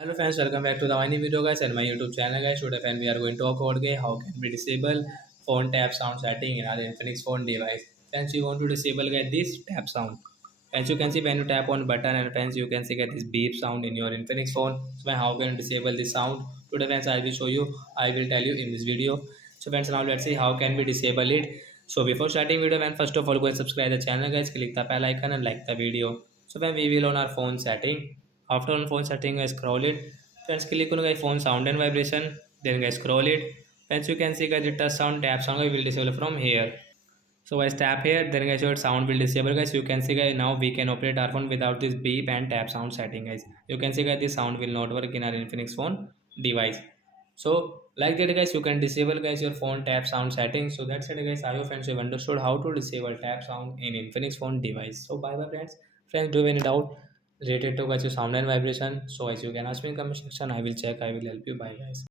Hello friends, welcome back to the new video guys and my YouTube channel guys. Today friend we are going to talk about how can we disable phone tap sound setting in our Infinix phone device. Friends, you want to disable guys this tap sound. As you can see when you tap on button and friends you can see get this beep sound in your Infinix phone. So how can you disable this sound? Today friends I will show you. I will tell you in this video. So friends now let's see how can we disable it. So before starting video man, first of all go and subscribe the channel guys. Click the bell icon and like the video. So when we will on our phone setting. After on phone setting, guys, scroll it. Friends, click on guys phone sound and vibration. Then guys scroll it. Friends, you can see guys the touch sound, tap sound guys will disable from here. So guys tap here. Then guys your sound will disable guys. You can see guys now we can operate our phone without this beep and tap sound setting guys. You can see guys this sound will not work in our Infinix phone device. So like that guys you can disable guys your phone tap sound settings. So that's it guys. I hope friends you have understood how to disable tap sound in Infinix phone device. So bye bye friends. Friends, do you have any doubt related to guys your sound and vibration? So as you can ask me in comment section, I will check, I will help you. Bye guys.